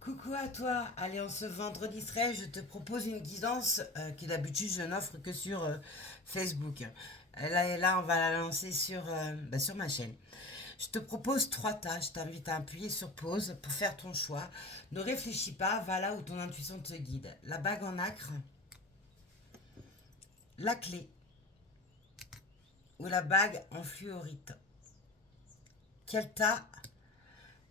Coucou à toi, allez, en ce vendredi 13, je te propose une guidance que d'habitude je n'offre que sur Facebook. Là, on va la lancer sur ma chaîne. Je te propose trois tâches, je t'invite à appuyer sur pause pour faire ton choix. Ne réfléchis pas, va là où ton intuition te guide. La bague en nacre, la clé ou la bague en fluorite. Quel tas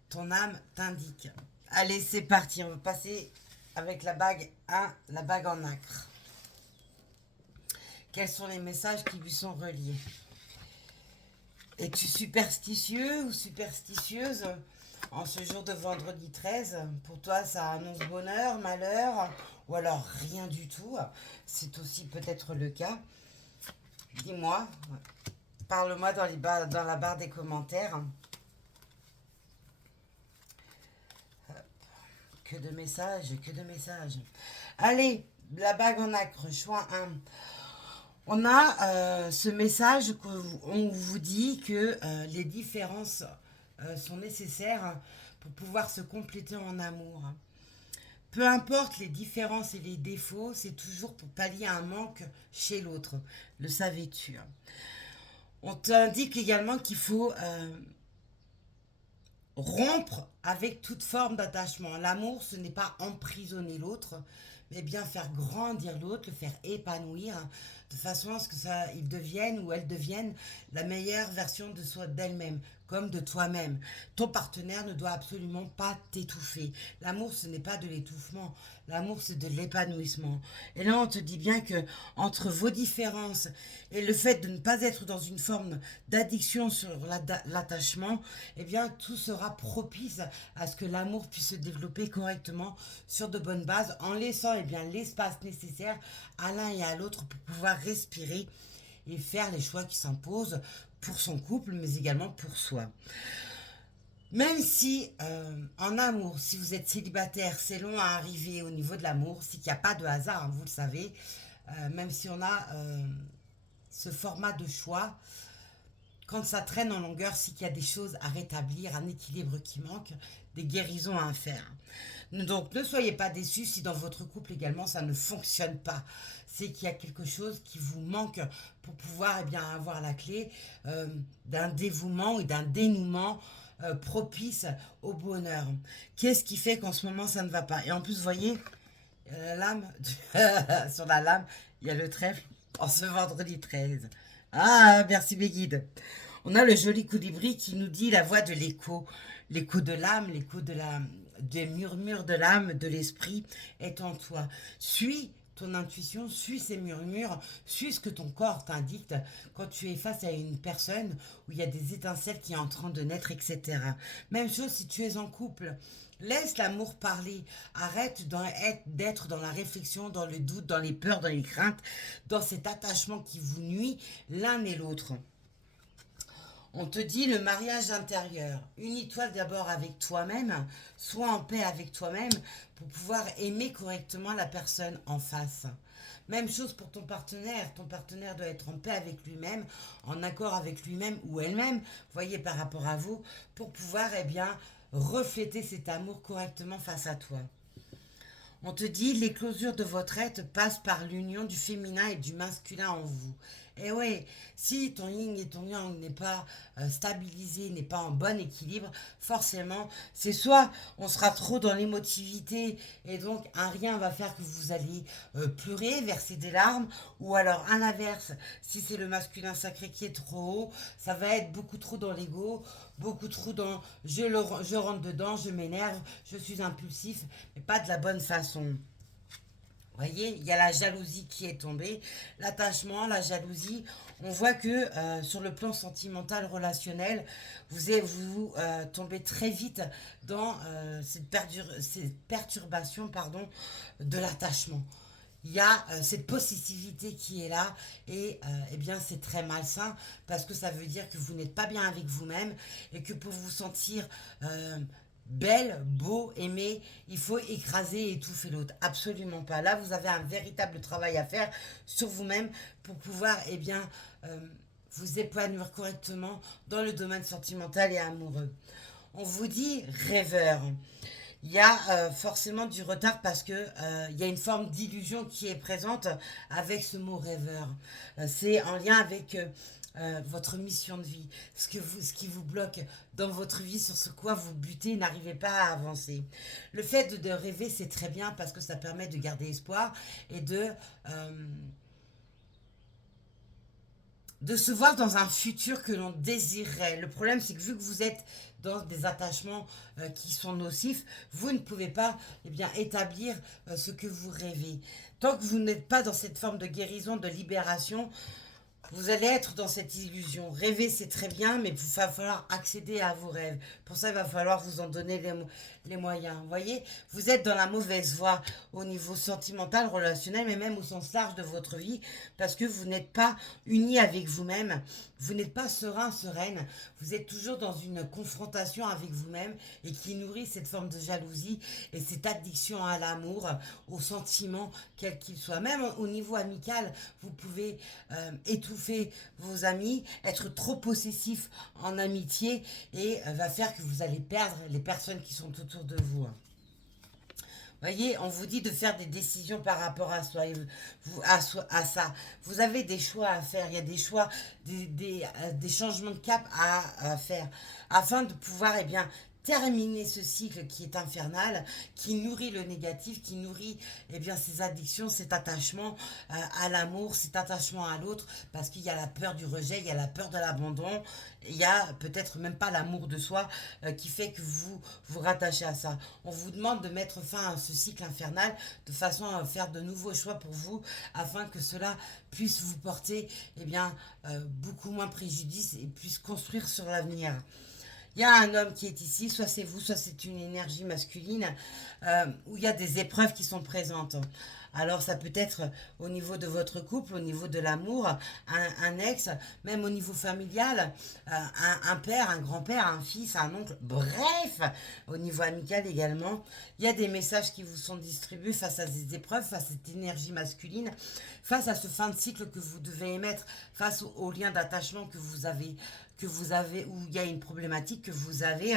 ton âme t'indique. Allez, c'est parti, on va passer avec la bague 1, la bague en nacre. Quels sont les messages qui lui sont reliés? Es-tu superstitieux ou superstitieuse en ce jour de vendredi 13? Pour toi, ça annonce bonheur, malheur ou alors rien du tout? C'est aussi peut-être le cas. Dis-moi, parle-moi dans la barre des commentaires. Que de messages, que de messages. Allez, la bague en nacre, choix 1. On a ce message qu'on vous dit que les différences sont nécessaires pour pouvoir se compléter en amour. Peu importe les différences et les défauts, c'est toujours pour pallier un manque chez l'autre. Le savais-tu? On t'indique également qu'il faut rompre avec toute forme d'attachement. L'amour, ce n'est pas emprisonner l'autre, mais bien faire grandir l'autre, le faire épanouir, de façon à ce que il devienne ou elle devienne la meilleure version de soi, d'elle-même, comme de toi-même. Ton partenaire ne doit absolument pas t'étouffer. L'amour, ce n'est pas de l'étouffement. L'amour, c'est de l'épanouissement. Et là, on te dit bien que entre vos différences et le fait de ne pas être dans une forme d'addiction sur l'attachement, eh bien, tout sera propice à ce que l'amour puisse se développer correctement sur de bonnes bases, en laissant eh bien l'espace nécessaire à l'un et à l'autre pour pouvoir respirer et faire les choix qui s'imposent pour son couple, mais également pour soi. Même si en amour, si vous êtes célibataire, c'est long à arriver au niveau de l'amour, c'est qu'il n'y a pas de hasard, hein, vous le savez, même si on a ce format de choix, quand ça traîne en longueur, c'est qu'il y a des choses à rétablir, un équilibre qui manque, des guérisons à faire. Donc ne soyez pas déçus si dans votre couple également ça ne fonctionne pas. C'est qu'il y a quelque chose qui vous manque pour pouvoir eh bien, avoir la clé d'un dévouement et d'un dénouement propice au bonheur. Qu'est-ce qui fait qu'en ce moment ça ne va pas? Et en plus, vous voyez, la lame, sur la lame, il y a le trèfle en ce vendredi 13. Ah, merci mes guides. On a le joli colibri qui nous dit la voix de l'écho, l'écho de l'âme, l'écho des murmures de l'âme, de l'esprit est en toi. Suis ton intuition, suis ces murmures, suis ce que ton corps t'indique quand tu es face à une personne où il y a des étincelles qui sont en train de naître, etc. Même chose si tu es en couple. Laisse l'amour parler. Arrête d'être dans la réflexion, dans le doute, dans les peurs, dans les craintes, dans cet attachement qui vous nuit l'un et l'autre. On te dit le mariage intérieur. Unis-toi d'abord avec toi-même, sois en paix avec toi-même pour pouvoir aimer correctement la personne en face. Même chose pour ton partenaire. Ton partenaire doit être en paix avec lui-même, en accord avec lui-même ou elle-même, voyez, par rapport à vous, pour pouvoir, eh bien, refléter cet amour correctement face à toi. On te dit l'éclosure de votre être passe par l'union du féminin et du masculin en vous. Et ouais, si ton yin et ton yang n'est pas stabilisé, n'est pas en bon équilibre, forcément, c'est soit on sera trop dans l'émotivité et donc un rien va faire que vous allez pleurer, verser des larmes, ou alors à l'inverse, si c'est le masculin sacré qui est trop haut, ça va être beaucoup trop dans l'ego, beaucoup trop dans je rentre dedans, je m'énerve, je suis impulsif, mais pas de la bonne façon. Vous voyez, il y a la jalousie qui est tombée, l'attachement, la jalousie. On voit que sur le plan sentimental, relationnel, vous tombez très vite dans cette perturbation pardon, de l'attachement. Il y a cette possessivité qui est là et eh bien c'est très malsain parce que ça veut dire que vous n'êtes pas bien avec vous-même et que pour vous sentir belle, beau, aimé, il faut écraser et étouffer l'autre. Absolument pas. Là, vous avez un véritable travail à faire sur vous-même pour pouvoir eh bien vous épanouir correctement dans le domaine sentimental et amoureux. On vous dit rêveur. il y a forcément du retard parce que il y a une forme d'illusion qui est présente avec ce mot rêveur. C'est en lien avec votre mission de vie, ce qui vous bloque dans votre vie, sur ce quoi vous butez, n'arrivez pas à avancer. Le fait de rêver, c'est très bien parce que ça permet de garder espoir et euh, de se voir dans un futur que l'on désirerait. Le problème, c'est que vu que vous êtes dans des attachements qui sont nocifs, vous ne pouvez pas eh bien, établir ce que vous rêvez. Tant que vous n'êtes pas dans cette forme de guérison, de libération, vous allez être dans cette illusion. Rêver, c'est très bien, mais il va falloir accéder à vos rêves. Pour ça, il va falloir vous en donner les moyens. Vous voyez, vous êtes dans la mauvaise voie au niveau sentimental, relationnel, mais même au sens large de votre vie, parce que vous n'êtes pas uni avec vous-même. Vous n'êtes pas serein, sereine. Vous êtes toujours dans une confrontation avec vous-même et qui nourrit cette forme de jalousie et cette addiction à l'amour, au sentiment, quel qu'il soit. Même au niveau amical, vous pouvez étouffer vos amis, être trop possessif en amitié et va faire que vous allez perdre les personnes qui sont autour de vous. Voyez, on vous dit de faire des décisions par rapport à soi, à ça. Vous avez des choix à faire, il y a des choix, des changements de cap à faire, afin de pouvoir, eh bien, terminer ce cycle qui est infernal, qui nourrit le négatif, qui nourrit eh bien, ces addictions, cet attachement à l'amour, cet attachement à l'autre, parce qu'il y a la peur du rejet, il y a la peur de l'abandon, il y a peut-être même pas l'amour de soi qui fait que vous vous rattachez à ça. On vous demande de mettre fin à ce cycle infernal de façon à faire de nouveaux choix pour vous afin que cela puisse vous porter eh bien, beaucoup moins préjudice et puisse construire sur l'avenir. Il y a un homme qui est ici, soit c'est vous, soit c'est une énergie masculine, où il y a des épreuves qui sont présentes. Alors ça peut être au niveau de votre couple, au niveau de l'amour, un ex, même au niveau familial, un père, un grand-père, un fils, un oncle, bref, au niveau amical également. Il y a des messages qui vous sont distribués face à des épreuves, face à cette énergie masculine, face à ce fin de cycle que vous devez émettre, face au lien d'attachement que vous avez, où il y a une problématique que vous avez,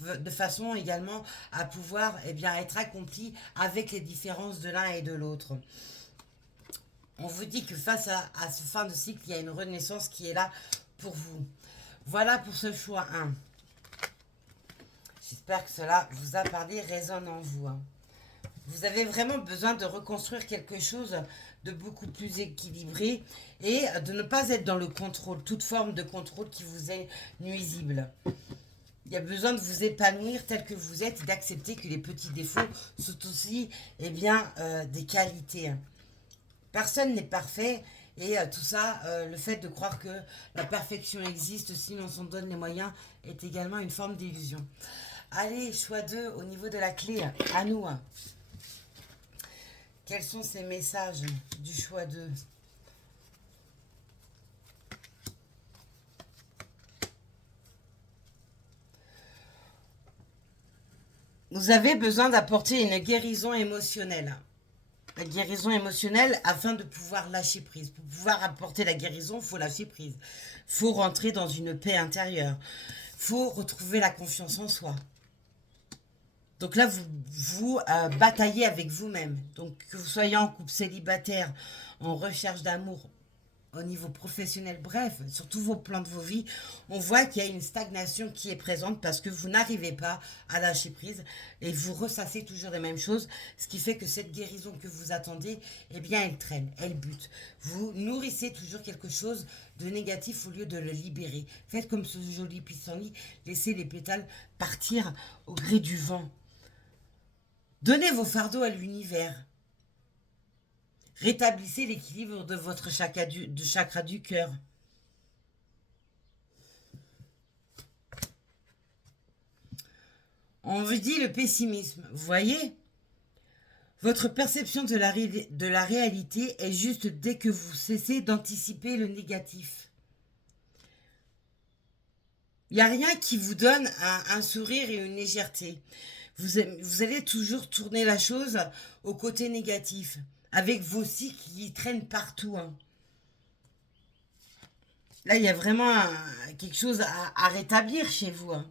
de façon également à pouvoir eh bien, être accompli avec les différences de l'un et de l'autre. On vous dit que face à ce fin de cycle, il y a une renaissance qui est là pour vous. Voilà pour ce choix 1. J'espère que cela vous a parlé, résonne en vous. Vous avez vraiment besoin de reconstruire quelque chose de beaucoup plus équilibré et de ne pas être dans le contrôle, toute forme de contrôle qui vous est nuisible. Il y a besoin de vous épanouir tel que vous êtes et d'accepter que les petits défauts sont aussi eh bien, des qualités. Personne n'est parfait et tout ça, le fait de croire que la perfection existe si l'on s'en donne les moyens est également une forme d'illusion. Allez, choix 2 au niveau de la clé, à nous. Quels sont ces messages du choix 2? Vous avez besoin d'apporter une guérison émotionnelle. La guérison émotionnelle afin de pouvoir lâcher prise. Pour pouvoir apporter la guérison, il faut lâcher prise. Il faut rentrer dans une paix intérieure. Il faut retrouver la confiance en soi. Donc là, vous bataillez avec vous-même. Donc que vous soyez en couple célibataire, en recherche d'amour, au niveau professionnel, bref, sur tous vos plans de vos vies, on voit qu'il y a une stagnation qui est présente parce que vous n'arrivez pas à lâcher prise et vous ressassez toujours les mêmes choses, ce qui fait que cette guérison que vous attendez, eh bien, elle traîne, elle bute. Vous nourrissez toujours quelque chose de négatif au lieu de le libérer. Faites comme ce joli pissenlit, laissez les pétales partir au gré du vent. Donnez vos fardeaux à l'univers. Rétablissez l'équilibre de votre chakra du cœur. On vous dit le pessimisme. Vous voyez? Votre perception de la réalité est juste dès que vous cessez d'anticiper le négatif. Il n'y a rien qui vous donne un sourire et une légèreté. Vous allez toujours tourner la chose au côté négatif, avec vos cycles qui traînent partout. Hein. Là, il y a vraiment quelque chose à rétablir chez vous. Hein.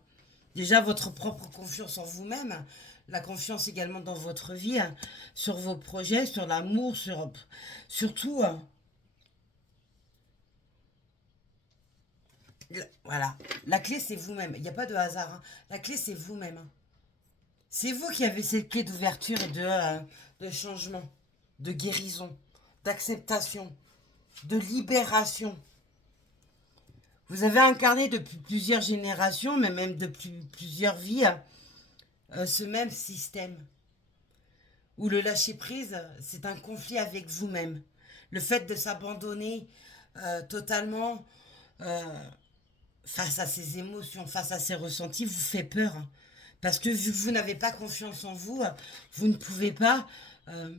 Déjà, votre propre confiance en vous-même, la confiance également dans votre vie, sur vos projets, sur l'amour, surtout, voilà. La clé, c'est vous-même. Il n'y a pas de hasard, hein. La clé, c'est vous-même, hein. C'est vous qui avez cette clé d'ouverture et de changement, de guérison, d'acceptation, de libération. Vous avez incarné depuis plusieurs générations, mais même depuis plusieurs vies, ce même système où le lâcher-prise, c'est un conflit avec vous-même. Le fait de s'abandonner totalement euh, face à ses émotions, face à ses ressentis, vous fait peur, hein. Parce que vu que vous n'avez pas confiance en vous, vous ne pouvez pas euh,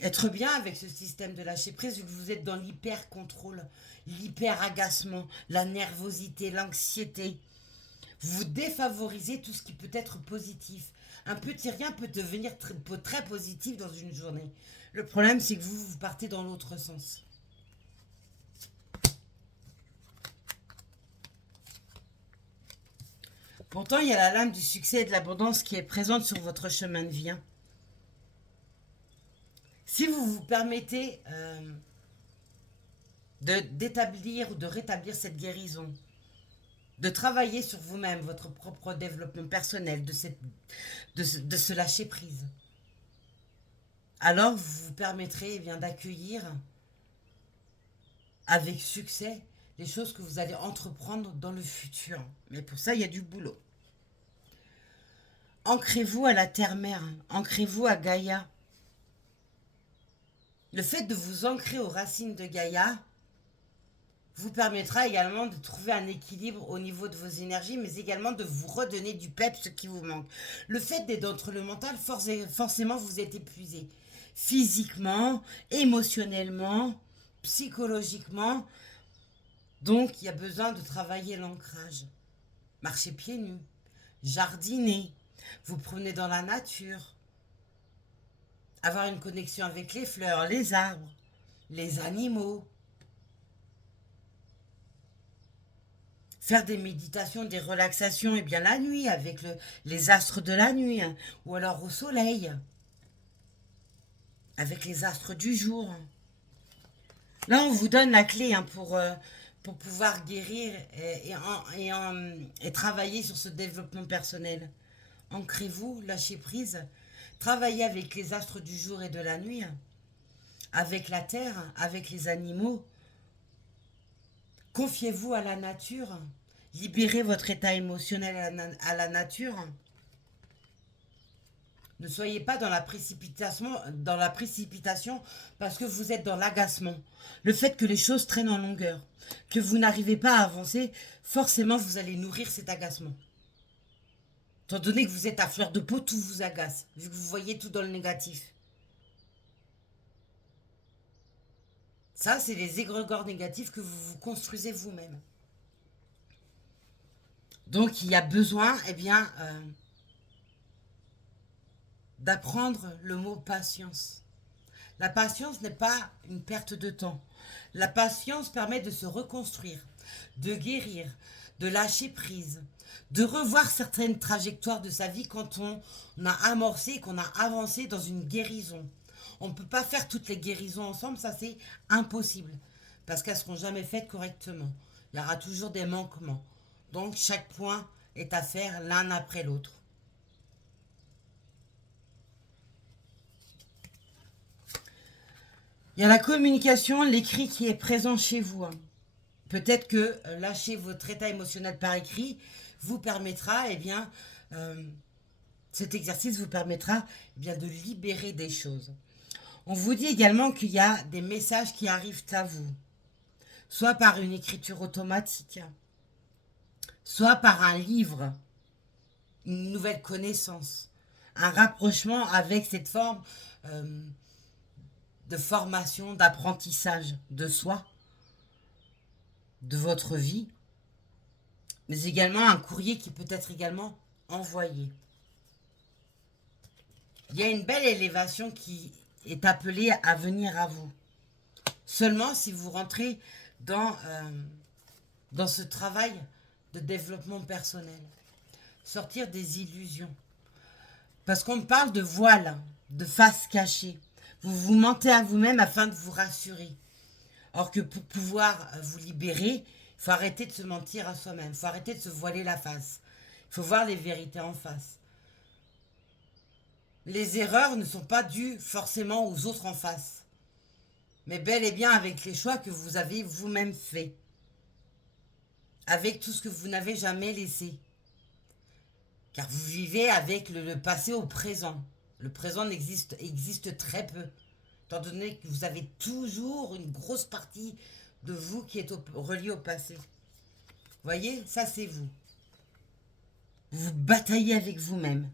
être bien avec ce système de lâcher prise, vu que vous êtes dans l'hyper-contrôle, l'hyper-agacement, la nervosité, l'anxiété. Vous défavorisez tout ce qui peut être positif. Un petit rien peut devenir très positif dans une journée. Le problème, c'est que vous partez dans l'autre sens. Pourtant, il y a la lame du succès et de l'abondance qui est présente sur votre chemin de vie, hein. Si vous vous permettez d'établir ou de rétablir cette guérison, de travailler sur vous-même, votre propre développement personnel, de se lâcher prise, alors vous vous permettrez bien d'accueillir avec succès les choses que vous allez entreprendre dans le futur. Mais pour ça, il y a du boulot. Ancrez-vous à la terre-mère, ancrez-vous à Gaïa. Le fait de vous ancrer aux racines de Gaïa vous permettra également de trouver un équilibre au niveau de vos énergies, mais également de vous redonner du peps qui vous manque. Le fait d'être dans le mental, forcément, vous êtes épuisé. Physiquement, émotionnellement, psychologiquement. Donc, il y a besoin de travailler l'ancrage. Marchez pieds nus, jardiner, vous promener dans la nature, avoir une connexion avec les fleurs, les arbres, les animaux, faire des méditations, des relaxations, et bien la nuit avec les astres de la nuit, hein, ou alors au soleil, avec les astres du jour. Là, on vous donne la clé, hein, pour pouvoir guérir et travailler sur ce développement personnel. Ancrez-vous, lâchez prise, travaillez avec les astres du jour et de la nuit, avec la terre, avec les animaux. Confiez-vous à la nature, libérez votre état émotionnel à la nature. Ne soyez pas dans la précipitation parce que vous êtes dans l'agacement. Le fait que les choses traînent en longueur, que vous n'arrivez pas à avancer, forcément vous allez nourrir cet agacement. Étant donné que vous êtes à fleur de peau, tout vous agace, vu que vous voyez tout dans le négatif. Ça, c'est les égrégores négatifs que vous vous construisez vous-même. Donc, il y a besoin, d'apprendre le mot patience. La patience n'est pas une perte de temps. La patience permet de se reconstruire, de guérir, de lâcher prise, de revoir certaines trajectoires de sa vie quand on a amorcé, qu'on a avancé dans une guérison. On ne peut pas faire toutes les guérisons ensemble, ça c'est impossible, parce qu'elles ne seront jamais faites correctement. Il y aura toujours des manquements. Donc chaque point est à faire l'un après l'autre. Il y a la communication, l'écrit qui est présent chez vous, hein. Peut-être que lâcher votre état émotionnel par écrit vous permettra, cet exercice vous permettra de libérer des choses. On vous dit également qu'il y a des messages qui arrivent à vous, soit par une écriture automatique, soit par un livre, une nouvelle connaissance, un rapprochement avec cette forme de formation, d'apprentissage de soi, de votre vie, mais également un courrier qui peut être également envoyé. Il y a une belle élévation qui est appelée à venir à vous. Seulement si vous rentrez dans ce travail de développement personnel. sortir des illusions. Parce qu'on parle de voile, de face cachée. Vous vous mentez à vous-même afin de vous rassurer. Or que pour pouvoir vous libérer, il faut arrêter de se mentir à soi-même. Il faut arrêter de se voiler la face. Il faut voir les vérités en face. Les erreurs ne sont pas dues forcément aux autres en face, mais bel et bien avec les choix que vous avez vous-même faits, avec tout ce que vous n'avez jamais laissé. Car vous vivez avec le passé au présent. Le présent existe très peu, étant donné que vous avez toujours une grosse partie de vous qui est reliée au passé. Voyez, ça c'est vous. Vous bataillez avec vous-même.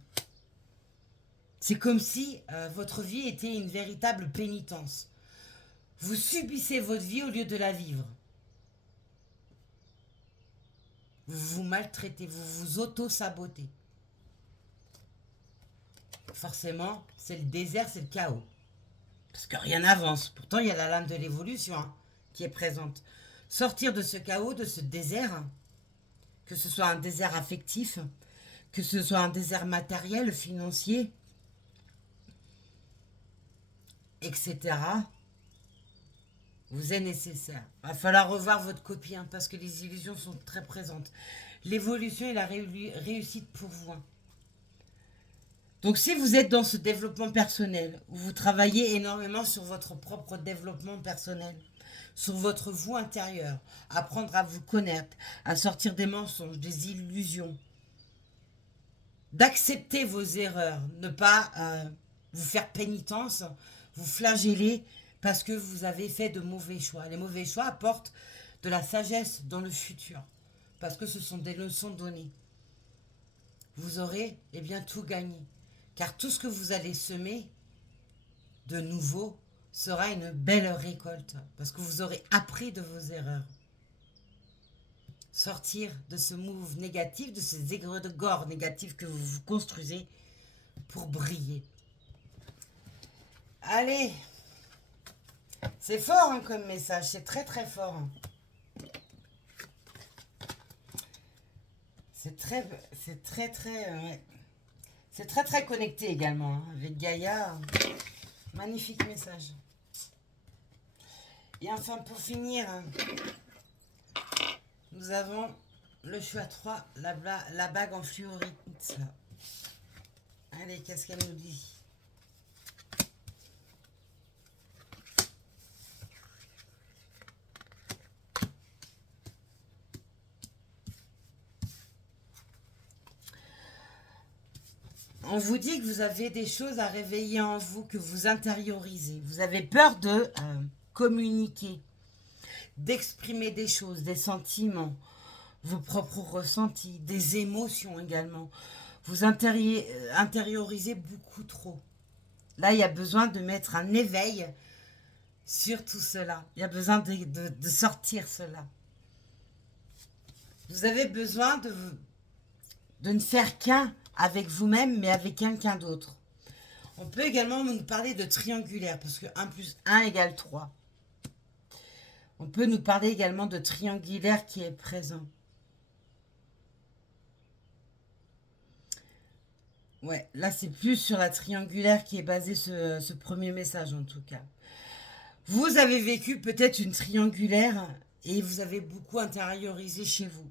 C'est comme si votre vie était une véritable pénitence. Vous subissez votre vie au lieu de la vivre. Vous vous maltraitez, vous vous auto-sabotez. Forcément, c'est le désert, c'est le chaos. Parce que rien n'avance. Pourtant, il y a la lame de l'évolution qui est présente. Sortir de ce chaos, de ce désert, que ce soit un désert affectif, que ce soit un désert matériel, financier, etc., vous est nécessaire. Il va falloir revoir votre copie parce que les illusions sont très présentes. L'évolution et la réussite pour vous. Donc si vous êtes dans ce développement personnel, où vous travaillez énormément sur votre propre développement personnel, sur votre vous intérieur, apprendre à vous connaître, à sortir des mensonges, des illusions, d'accepter vos erreurs, ne pas vous faire pénitence, vous flageller parce que vous avez fait de mauvais choix. Les mauvais choix apportent de la sagesse dans le futur, parce que ce sont des leçons données. Vous aurez bien tout gagné, car tout ce que vous allez semer de nouveau sera une belle récolte, parce que vous aurez appris de vos erreurs. Sortir de ce move négatif, de ces égrégores négatifs que vous vous construisez pour briller. Allez, c'est fort comme message, c'est très très fort. C'est très très connecté également avec Gaïa. Magnifique message. Et enfin pour finir, nous avons le choix 3, la bague en fluorite. Allez, qu'est-ce qu'elle nous dit? On vous dit que vous avez des choses à réveiller en vous, que vous intériorisez. Vous avez peur de communiquer, d'exprimer des choses, des sentiments, vos propres ressentis, des émotions également. Vous intériorisez beaucoup trop. Là, il y a besoin de mettre un éveil sur tout cela. Il y a besoin de sortir cela. Vous avez besoin de ne faire qu'un avec vous-même, mais avec quelqu'un d'autre. On peut également nous parler de triangulaire, parce que 1 plus 1 égale 3. On peut nous parler également de triangulaire qui est présent. Ouais, là c'est plus sur la triangulaire qui est basé ce premier message en tout cas. Vous avez vécu peut-être une triangulaire et vous avez beaucoup intériorisé chez vous.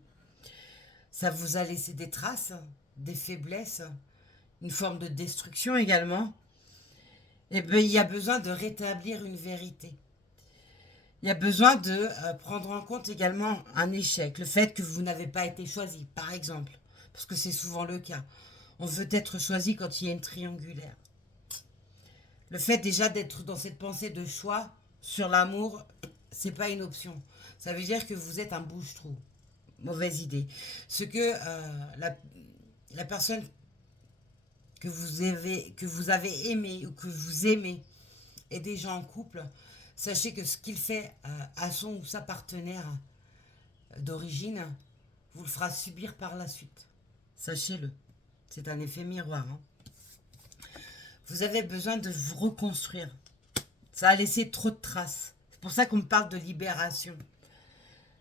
Ça vous a laissé des traces, des faiblesses, une forme de destruction également. Et bien, il y a besoin de rétablir une vérité. Il y a besoin de prendre en compte également un échec, le fait que vous n'avez pas été choisi, par exemple, parce que c'est souvent le cas. On veut être choisi quand il y a une triangulaire. Le fait déjà d'être dans cette pensée de choix sur l'amour, c'est pas une option. Ça veut dire que vous êtes un bouche-trou. Mauvaise idée. Ce que la personne que vous avez aimé ou que vous aimez est déjà en couple, sachez que ce qu'il fait à son ou sa partenaire d'origine vous le fera subir par la suite. Sachez-le. C'est un effet miroir. Vous avez besoin de vous reconstruire. Ça a laissé trop de traces. C'est pour ça qu'on me parle de libération.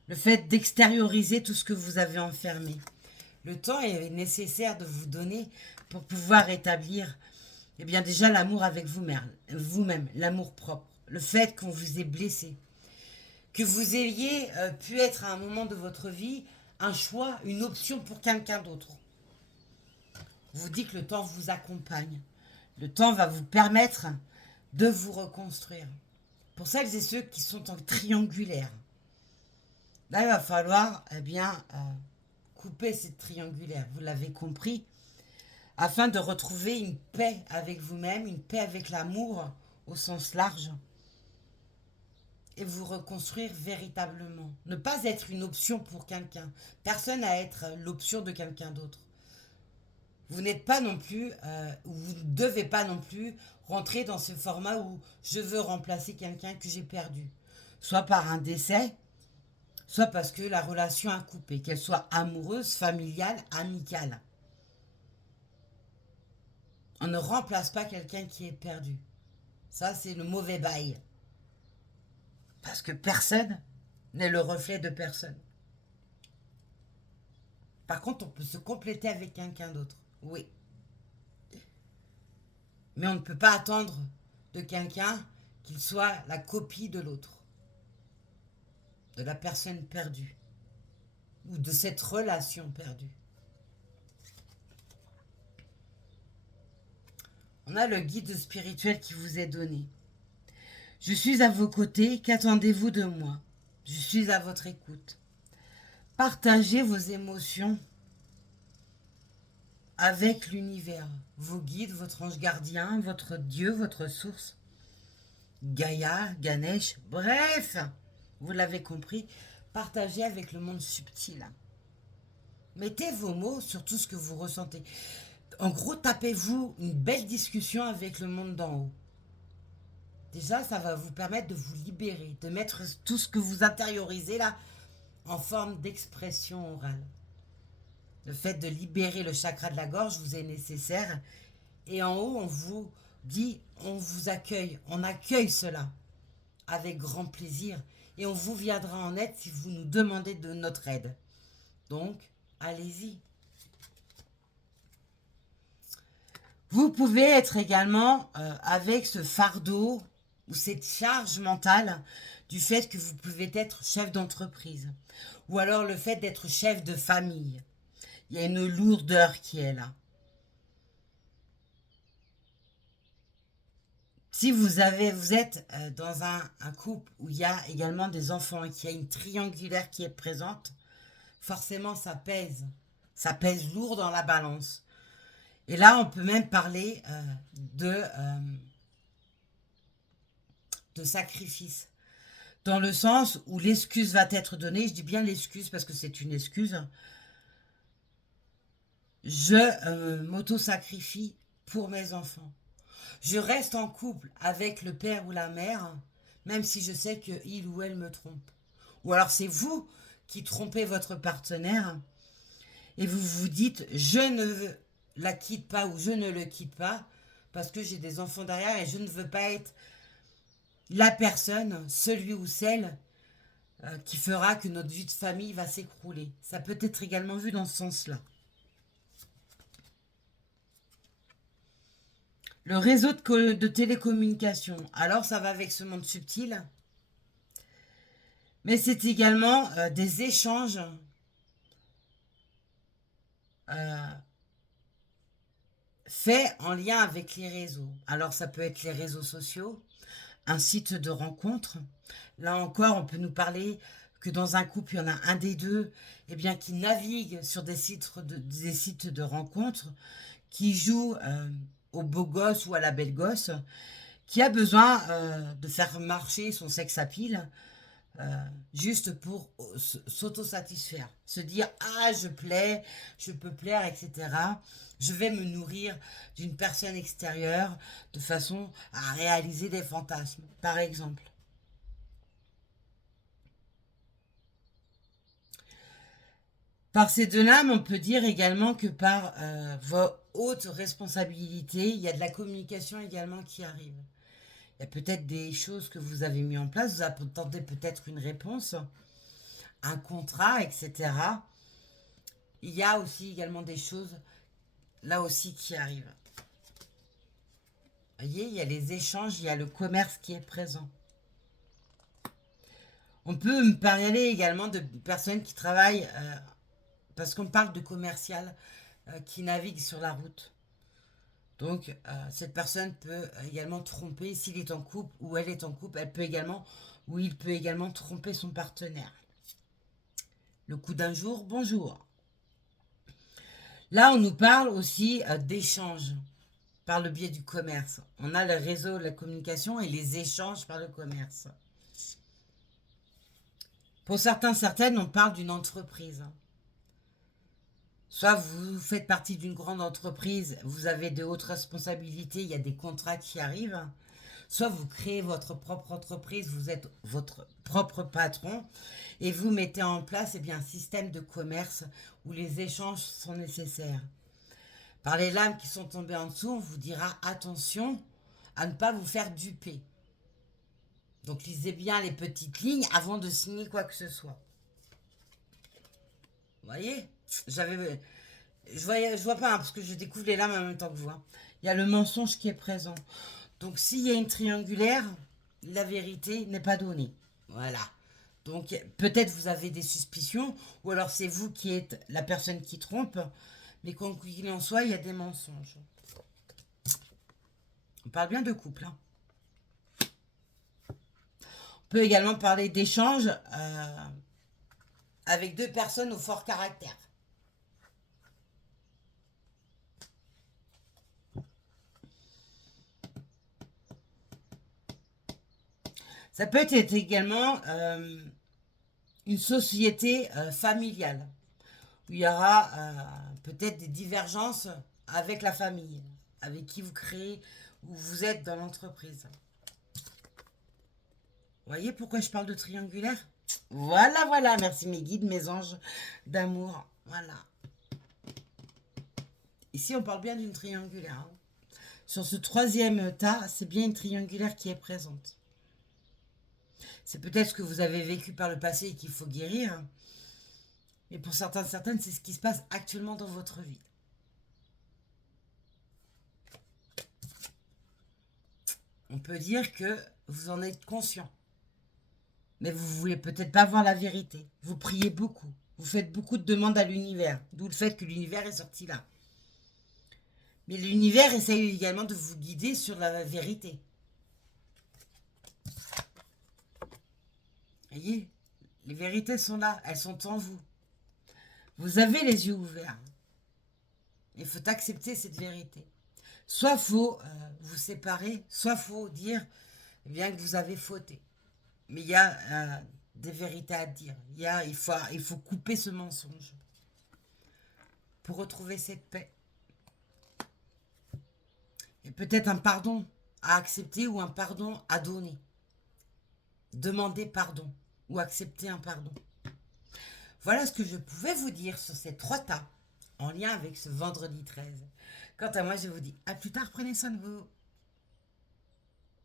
Le fait d'extérioriser tout ce que vous avez enfermé. Le temps est nécessaire de vous donner pour pouvoir établir, eh bien déjà l'amour avec vous-même, l'amour propre, le fait qu'on vous ait blessé, que vous ayez pu être à un moment de votre vie un choix, une option pour quelqu'un d'autre. Vous dites que le temps vous accompagne. Le temps va vous permettre de vous reconstruire. Pour celles et ceux qui sont en triangulaire, là, il va falloir couper cette triangulaire. Vous l'avez compris, afin de retrouver une paix avec vous-même, une paix avec l'amour au sens large, et vous reconstruire véritablement. Ne pas être une option pour quelqu'un. Personne à être l'option de quelqu'un d'autre. Vous n'êtes pas non plus, vous ne devez pas non plus rentrer dans ce format où je veux remplacer quelqu'un que j'ai perdu. Soit par un décès, soit parce que la relation a coupé, qu'elle soit amoureuse, familiale, amicale. On ne remplace pas quelqu'un qui est perdu. Ça, c'est le mauvais bail. Parce que personne n'est le reflet de personne. Par contre, on peut se compléter avec quelqu'un d'autre. Oui. Mais on ne peut pas attendre de quelqu'un qu'il soit la copie de l'autre, de la personne perdue, ou de cette relation perdue. On a le guide spirituel qui vous est donné. Je suis à vos côtés, qu'attendez-vous de moi? Je suis à votre écoute. Partagez vos émotions avec l'univers, vos guides, votre ange gardien, votre Dieu, votre source, Gaïa, Ganesh, bref, vous l'avez compris, partagez avec le monde subtil. Mettez vos mots sur tout ce que vous ressentez. En gros, tapez-vous une belle discussion avec le monde d'en haut. Déjà, ça va vous permettre de vous libérer, de mettre tout ce que vous intériorisez là en forme d'expression orale. Le fait de libérer le chakra de la gorge vous est nécessaire. Et en haut, on vous dit, on vous accueille, on accueille cela avec grand plaisir. Et on vous viendra en aide si vous nous demandez de notre aide. Donc, allez-y. Vous pouvez être également avec ce fardeau ou cette charge mentale du fait que vous pouvez être chef d'entreprise. Ou alors le fait d'être chef de famille. Il y a une lourdeur qui est là. Si vous êtes dans un couple où il y a également des enfants et qu'il y a une triangulaire qui est présente, forcément ça pèse. Ça pèse lourd dans la balance. Et là, on peut même parler de sacrifice. Dans le sens où l'excuse va être donnée, je dis bien l'excuse parce que c'est une excuse, je m'auto-sacrifie pour mes enfants. Je reste en couple avec le père ou la mère, même si je sais qu'il ou elle me trompe. Ou alors c'est vous qui trompez votre partenaire et vous vous dites je ne la quitte pas ou je ne le quitte pas parce que j'ai des enfants derrière et je ne veux pas être la personne, celui ou celle qui fera que notre vie de famille va s'écrouler. Ça peut être également vu dans ce sens-là. Le réseau de télécommunication, alors ça va avec ce monde subtil, mais c'est également des échanges faits en lien avec les réseaux. Alors ça peut être les réseaux sociaux, un site de rencontre. Là encore, on peut nous parler que dans un couple, il y en a un des deux qui navigue sur des sites de rencontre, qui joue au beau gosse ou à la belle gosse, qui a besoin de faire marcher son sex appeal juste pour s'autosatisfaire, se dire ah je plais, je peux plaire, etc. Je vais me nourrir d'une personne extérieure de façon à réaliser des fantasmes, par exemple. Par ces deux lames, on peut dire également que par vos hautes responsabilités, il y a de la communication également qui arrive. Il y a peut-être des choses que vous avez mis en place, vous attendez peut-être une réponse, un contrat, etc. il y a aussi également des choses là aussi qui arrivent. Vous voyez, il y a les échanges, il y a le commerce qui est présent. On peut me parler également de personnes qui travaillent, parce qu'on parle de commercial, qui naviguent sur la route. Donc, cette personne peut également tromper, s'il est en couple ou elle est en couple, elle peut également, ou il peut également tromper son partenaire. Le coup d'un jour, bonjour. Là, on nous parle aussi d'échanges par le biais du commerce. On a le réseau, la communication et les échanges par le commerce. Pour certains, certaines, on parle d'une entreprise. Soit vous faites partie d'une grande entreprise, vous avez de hautes responsabilités, il y a des contrats qui arrivent. Soit vous créez votre propre entreprise, vous êtes votre propre patron et vous mettez en place un système de commerce où les échanges sont nécessaires. Par les lames qui sont tombées en dessous, on vous dira attention à ne pas vous faire duper. Donc lisez bien les petites lignes avant de signer quoi que ce soit. Vous voyez, je vois pas parce que je découvre les lames en même temps que vous. Il y a le mensonge qui est présent. Donc s'il y a une triangulaire, la vérité n'est pas donnée. Voilà. Donc peut-être vous avez des suspicions, ou alors c'est vous qui êtes la personne qui trompe, mais quoi qu'il en soit, il y a des mensonges. On parle bien de couple. On peut également parler d'échanges avec deux personnes au fort caractère. Ça peut être également une société familiale, où il y aura peut-être des divergences avec la famille, avec qui vous créez, où vous êtes dans l'entreprise. Vous voyez pourquoi je parle de triangulaire? Voilà, voilà, merci mes guides, mes anges d'amour. Voilà. Ici, on parle bien d'une triangulaire. Sur ce troisième tas, c'est bien une triangulaire qui est présente. C'est peut-être ce que vous avez vécu par le passé et qu'il faut guérir. Mais pour certains, certaines, c'est ce qui se passe actuellement dans votre vie. On peut dire que vous en êtes conscient. Mais vous ne voulez peut-être pas voir la vérité. Vous priez beaucoup. Vous faites beaucoup de demandes à l'univers. D'où le fait que l'univers est sorti là. Mais l'univers essaye également de vous guider sur la vérité. Voyez, les vérités sont là. Elles sont en vous. Vous avez les yeux ouverts. Il faut accepter cette vérité. Soit faut vous séparer, soit faut dire bien que vous avez fauté. Mais il y a des vérités à dire. Il faut couper ce mensonge pour retrouver cette paix. Et peut-être un pardon à accepter ou un pardon à donner. Demander pardon ou accepter un pardon. Voilà ce que je pouvais vous dire sur ces 3 tas en lien avec ce vendredi 13. Quant à moi, je vous dis à plus tard, prenez soin de vous.